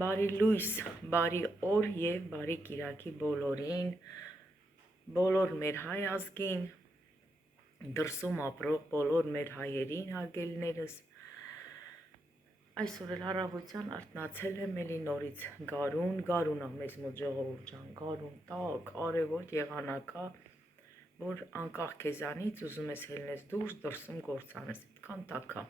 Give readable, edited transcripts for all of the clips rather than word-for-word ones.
Բարի լույս, բարի օր եւ բարի կիրակի բոլորին, բոլոր մեր հայ ազգին, դրսում ապրող բոլոր մեր հայերին, հարգելիներս։ Այսօր էլ առավոտյան արթնացել եմ, էլի նորից գարուն ա մեզ մոտ ժողովուրդ ջան, գարուն, տաք, արևոտ եղանակա, որ անկախ քեզանից ուզում ես ելնես դուրս, դրսում գործանես, այդքան տաք ա։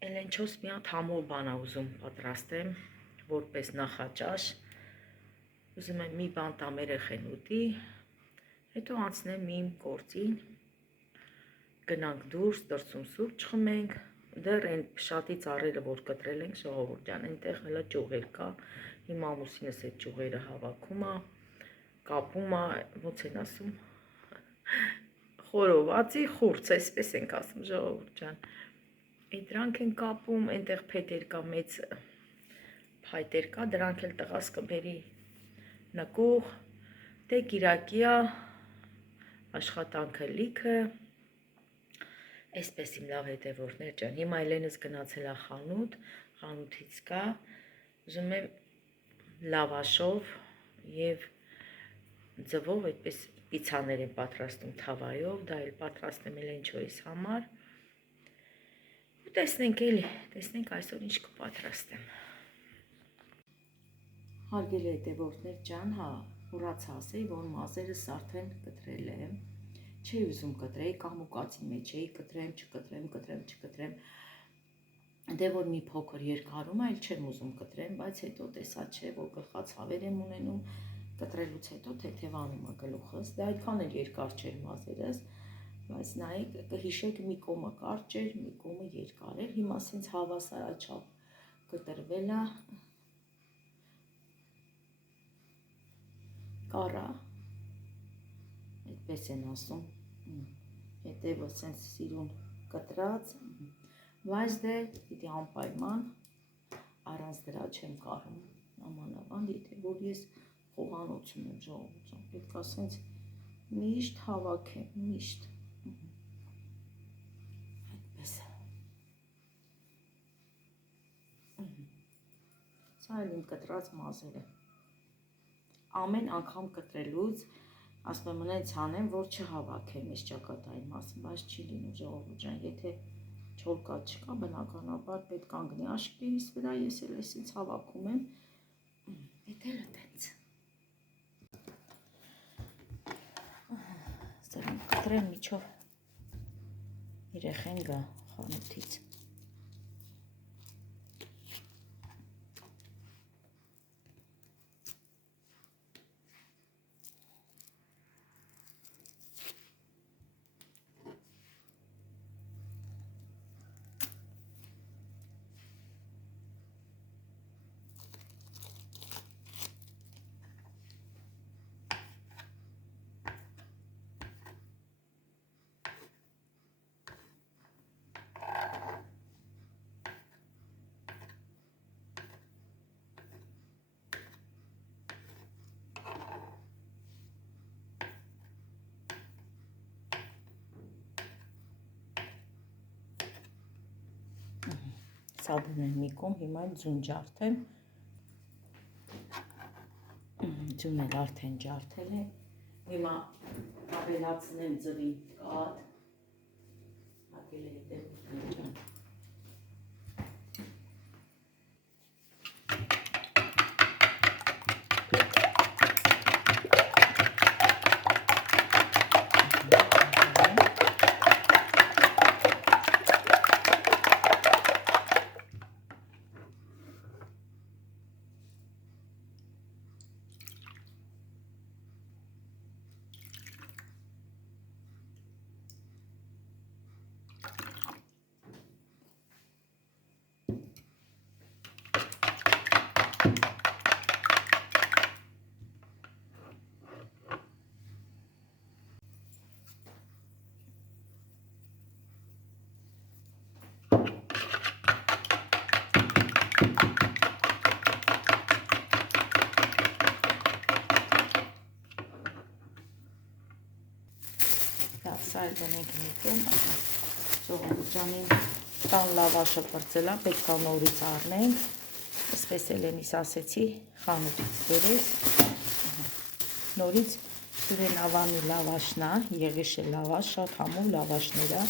Էլենչոս մի հատ համով բան ա ուզում պատրաստեմ, որպես նախաճաշ, ուզում եմ մի բան տամ երեխեն ուտի, հետո անցնեմ իմ գործին, գնանք դուրս, դրսում սուրճ խմենք, դեռ այն փշատի ծառերը, որ կտրել ենք ժողովուրդ ջան, այնտեղ հələ ճյուղեր կա, հիմա ամուսինս այդ ճյուղերը հավաքում ա, կապում ա, ոնց են ասում, խորովածի խուրց, այսպես ենք ասում ժողովուրդ ջան։ Դրանք են կապում, այնտեղ փետեր կա, մեծ փայտեր կա, դրանք էլ տղաս կբերի նկուղ, դե կիրակի ա, աշխատանքը լիքը, այսպես իմ լավ հետևորդներ ջան, հիմա Էլենս գնացել ա խանութ, խանութից կա, ուզում եմ լավաշով և ձվով այդպես պիցաներ են պատրաստում թավայով, դա էլ պատրաստեմ Էլենչոյիս համար, տեսնենք էլի, տեսնենք այսօր ինչ կպատրաստեմ։ Հարգելի հետևորդներ ջան, հա, ուրացա ասեի, որ մազերս արդեն կտրել եմ, չէի ուզում կտրեի, կամուկացի մեջ էի, կտրեմ, չկտրեմ, դե որ մի փոքր երկարում այլ չեմ ուզում կտրեմ, բայց հետո տեսա չէ, որ գլխացավեր եմ ունենում, կտրելուց հետո թեթևանում ա գլուխս, դե այդքան էլ երկար չէր մազերս, բայց նայեք, կհիշեք մի կոմը կարճ էր, մի կոմը երկար էր, հիմա սենց հավասարաչափ կտրվել ա, կարա, այդպես են ասում, հետևը սենց սիրուն կտրած, բայց դե պիտի անպայման, առանց դրա չեմ կարում, ամանավանդ, եթե որ ես խոհանոցում եմ ժողովուրդ, պետք է սենց միշտ հավաքեմ, միշտ, այդպես է, սա էլ իմ կտրած մազերը, ամեն անգամ կտրելուց, ասում եմ ունենց անեմ, որ չհավաքեմ ես ճակատային մասը, բայց չի լինում ժողովուրդ ջան, եթե չորկա չկա, բնականաբար պետք կանգնի աշկերիս վրա, ես էլ էսից հավաքում եմ, էդելը տենց, սրան կտրեմ միջով, երեխեն գա խանութից, սա դնեմ մի կողմ, հիմա ձուն ջարդեմ, ձուն էլ արդեն ջարդել է, հիմա ավելացնեմ ձվի կաթ, հարգելի հետևորդներ ջան, սա էլ դնենք մի կողմ, ժողովուրդ ջան, իմ տան լավաշը պրծել ա, պետք ա նորից առնենք, Այսպես Էլենիս ասեցի, խանութից բերեց, նորից դրեն ավանի լավաշնա, եղիշե լավաշ, շատ համով լավաշներա։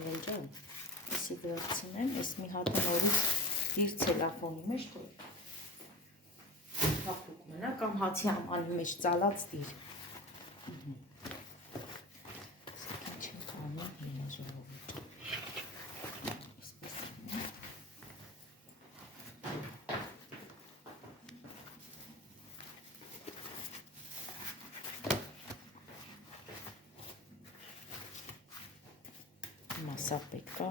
Էլենջան, եսի վերցնեմ, ես մի հատ նորից իր ցելոֆոնի մեջ թող հապուկ մնա կամ հացի համալի մեջ ծալած դիր։ Ինչ եմ անում հինա ժողովուրդ։ Այսպես մասա պետք է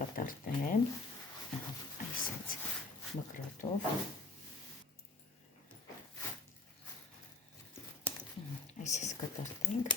կտրտեմ, այսպես մկրոտով, այսպես կտրտենք,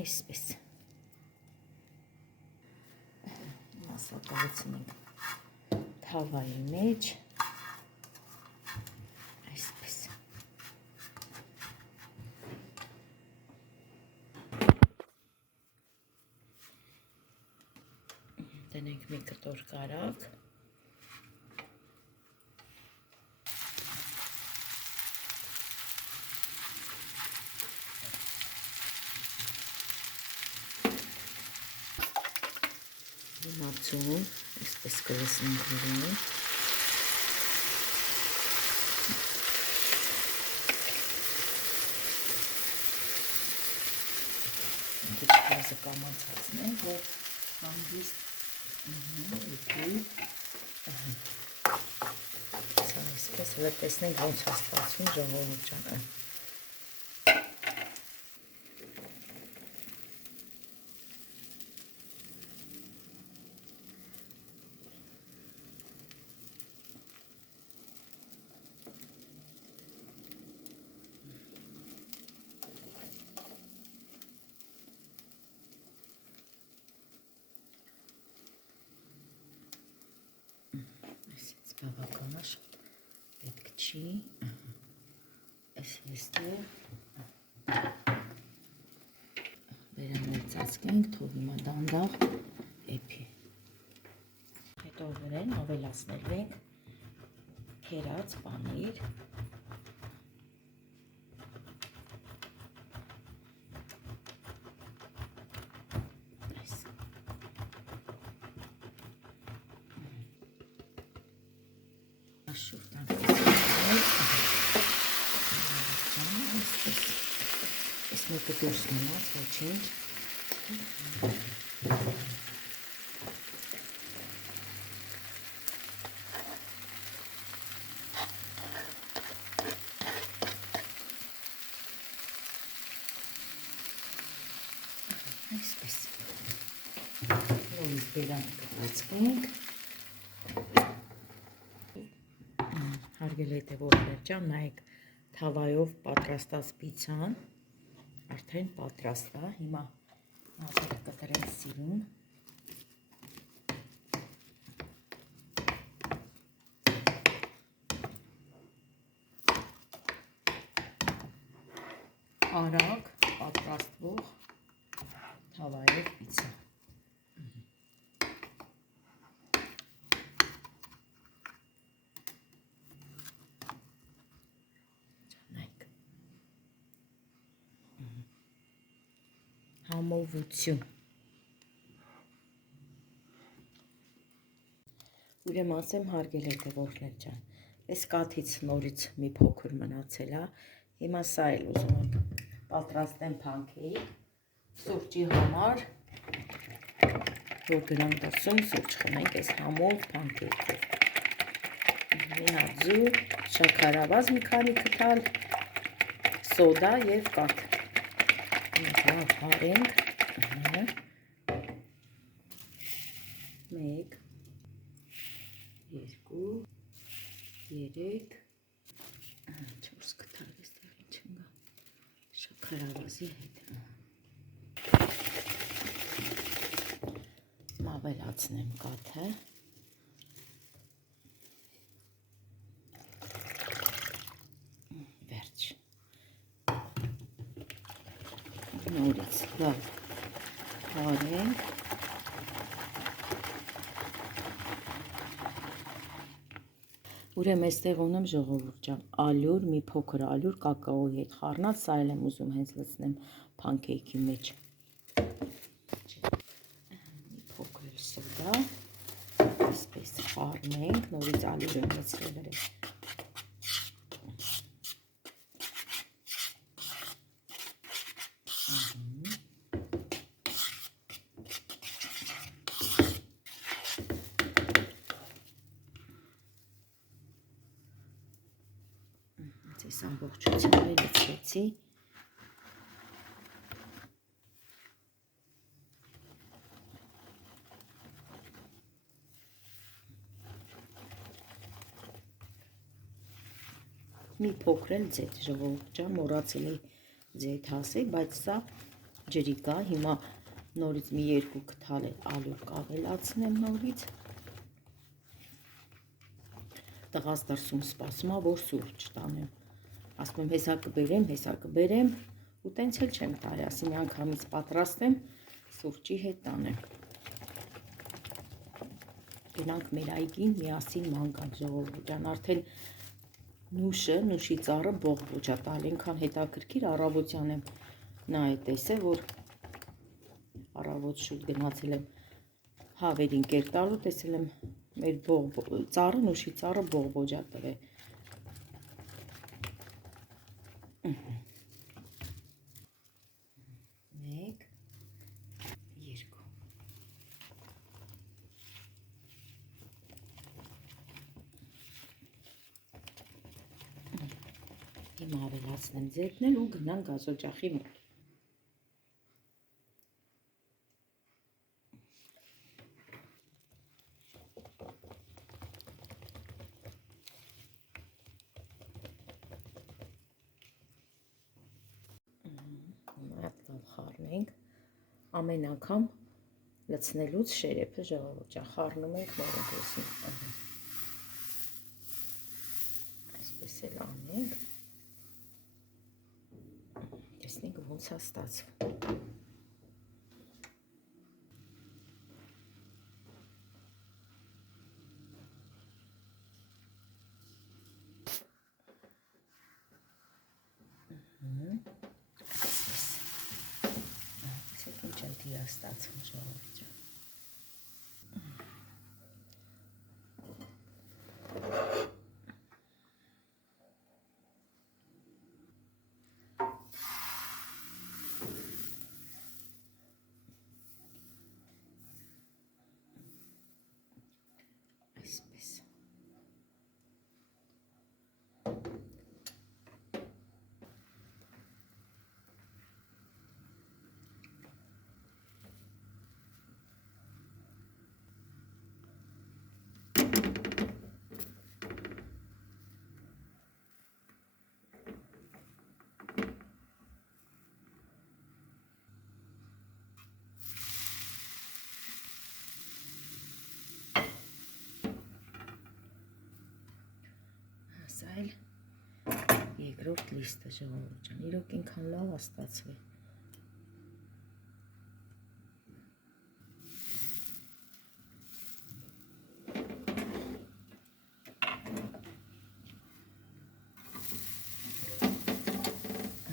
այսպես մասը կացնենք թավայի մեջ, այսպես տնենք մի կտոր կարակ, մացուն, այսպես կլսնենք վրան, քիչ բազը կամացածնենք, որ հանգիստ այսպես տեսնենք ոնց է ստացվում ժողովուրդ ջան։ Բավականաշ պետք չի, այս եստեղ վերամերծացկենք, թող հիմա դանդաղ էպի, հետո վրեն ավելացնել ենք կերած պանիր, այս մեկը դուրս մնաց, ոչինչ, այսպես, նորից բերանը կվացվենք, հարգելի հետևորդներ ջան, նայեք թավայով պատրաստած պիցան, արդեն պատրաստ է, հիմա մազերը կտրենք սիրուն, արագ պատրաստվող թավայով պիցա։ Համովություն։ Ուրեմն ասեմ հարգելի հետևորդներ ջան, այս կաթից նորից մի փոքր մնացել է, հիմա սա էլ ուզում եմ պատրաստեմ փանքեյք, սուրճի համար, որ գնանք դասում սուրճ խմենք այս համով փանքեյքով։ Մի հատ ձու, շաքարավազ մի քանի կտալ, սոդա և կաթ։ Հարենք, կտորները 1 2 3 4 կտար էստեղ ինչ ընկա շաքարավազի հետ ավելացնեմ կաթը վերջ նորից լավ հարենք ուրեմն այստեղ ունեմ ժողովուրդ ջան ալյուր մի փոքր ալյուր կակաոյի հետ խառնած սա էլ եմ ուզում հենց լցնեմ փանքեյքի մեջ սոդա, այսպես խառնենք, նորից ալյուր եմ լցրել վրան։ Այս ամբողջությամբ լցրեցի։ Մի փոքր էլ ձեթ ժողովուրդ ջան, մոռացել էի ձեթ ասել, բայց սա ջրի կա, հիմա նորից մի 2 քթալ ալյուր կավելացնեմ նորից։ Տղաս դրսում սպասում է, որ սուրճ տանեմ։ Ասում եմ հեսա կբերեմ, ու տենց էլ չեմ տարի, ասի մի անգամից պատրաստեմ, սուրճի հետ տանեմ։ Գնանք մեր այգին միասին ման գանք ժողովուրդ ջան, արդեն նուշի ծառը բողբոջ է տալ, այնքան հետաքրքիր առավոտյան եմ նայ տեսել, որ առավոտ շուտ գնացել եմ հավերին կեր տալու, տեսել եմ մեր ծառը, նուշի ծառը բողբոջ է տվել։ Մեկ, երկու։ Հիմա ավելացնեմ ձեթն ու գնանք գազօջախի մոտ։ Հատկալ խառնենք, ամեն անգամ լցնելուց շերեփը ժողովուրդ ջան, խառնում ենք նորից լցնում։ Այսպես էլ անենք։ Տեսնենք ոնց է ստացվում։ Տեսեք ինչ ընտիր է ստացվում ժողովուրդ ջան։ Այսպես։ Սա էլ երկրորդ լիստը ժողովուրդ ջան, իրոք ինքան լավ է ստացվել։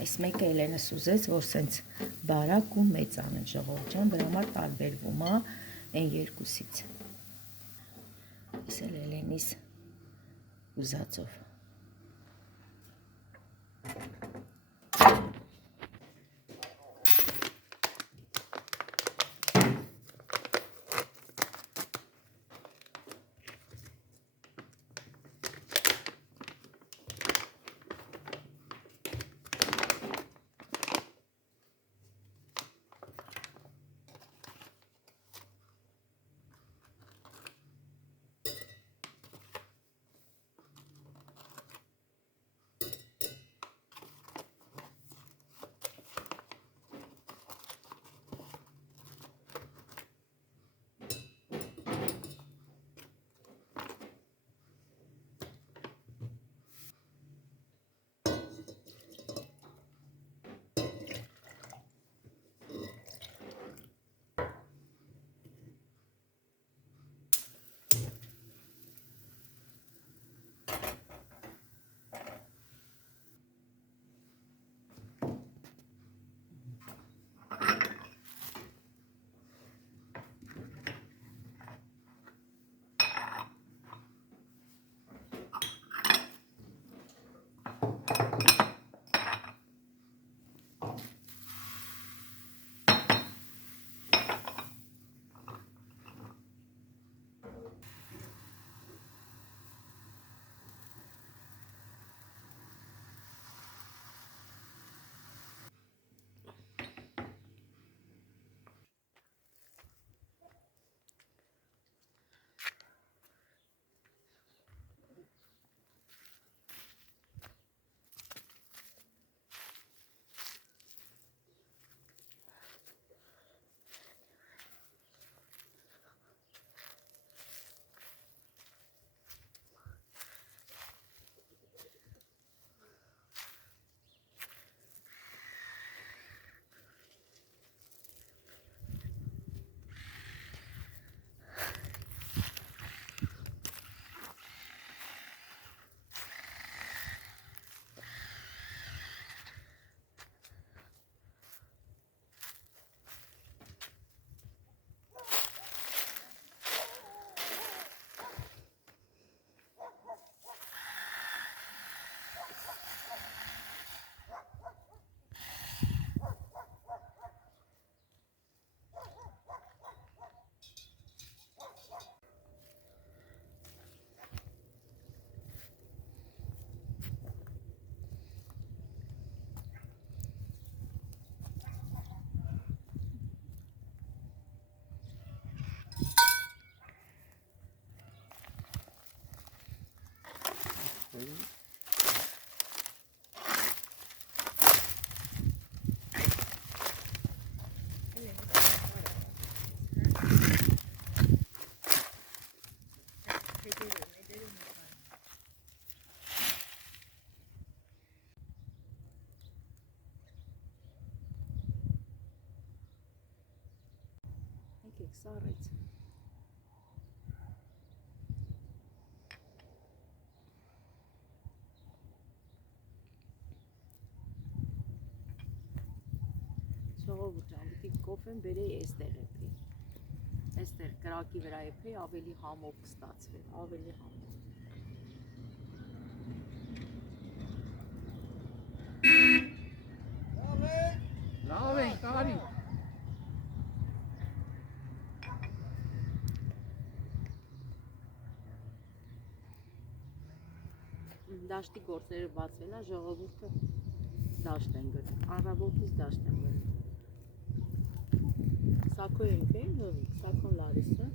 Այս մեկը Էլենս ուզեց, որ սենց բարակ ու մեծ անեն ժողովուրդ ջան, դրա համար տարբերվում է այն երկուսից։ Այս էլ Էլենիս ուզածով։ եկեք սառեց։ Ժողովուրդ ջան, պիտի կոֆեն բերեի էստեղ էփի։ Էստեղ կրակի վրա էփի, ավելի համով կստացվի, ավելի համով։ Լավ են, կարի։ Դաշտի գործերը բացվել է, ժողովուրդը դաշտ են գնում, առավոտից դաշտ են գնում։ Սակո ենք էին հովիկ, Սակոն Լարիսը։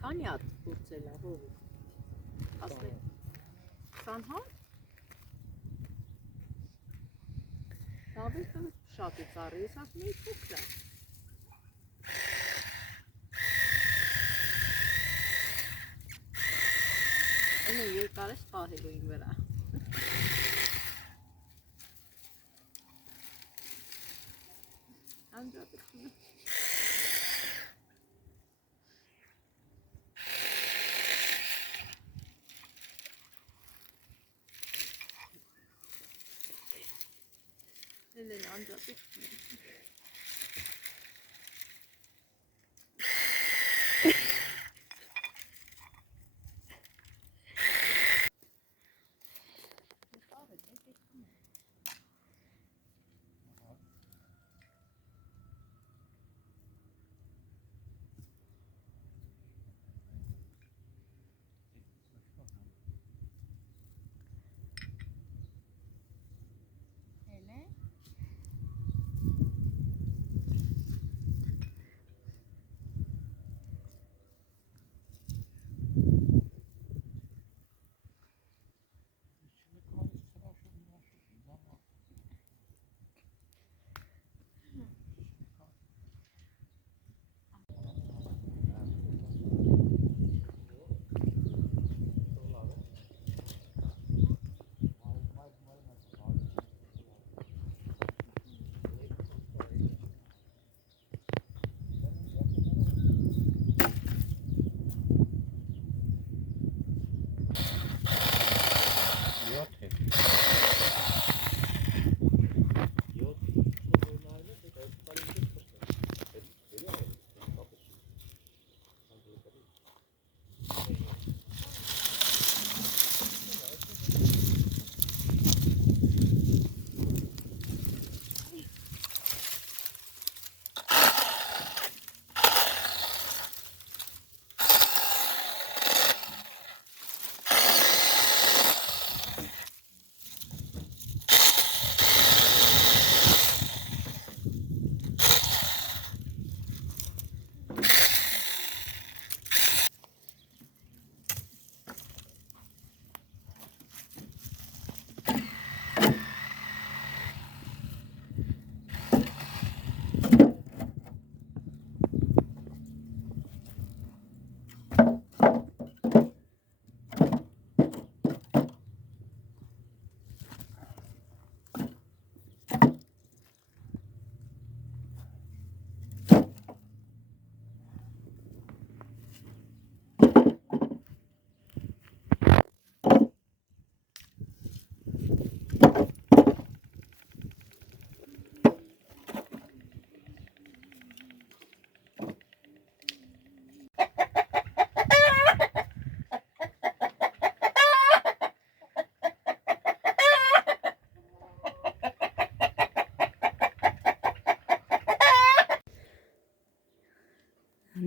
Քանի հատ գործել է հովիկ։ 20 հատ։ Լավ է տալիս շատ է ծառը, ես ասում էի փոքր է։ Այնը երկար է սպահելու իմ վրա։ Անջատությունը։ Eleni ancatıksın.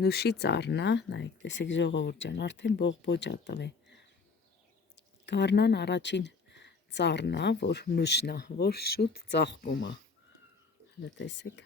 Նուշի ծառն է, նայեք, տեսեք ժողովուրդ ջան, արդեն բողբոջ ա տվել։ Գառնան առաջին ծառն է, որ նուշն է, որ շուտ ծաղկում է։ Հələ տեսեք։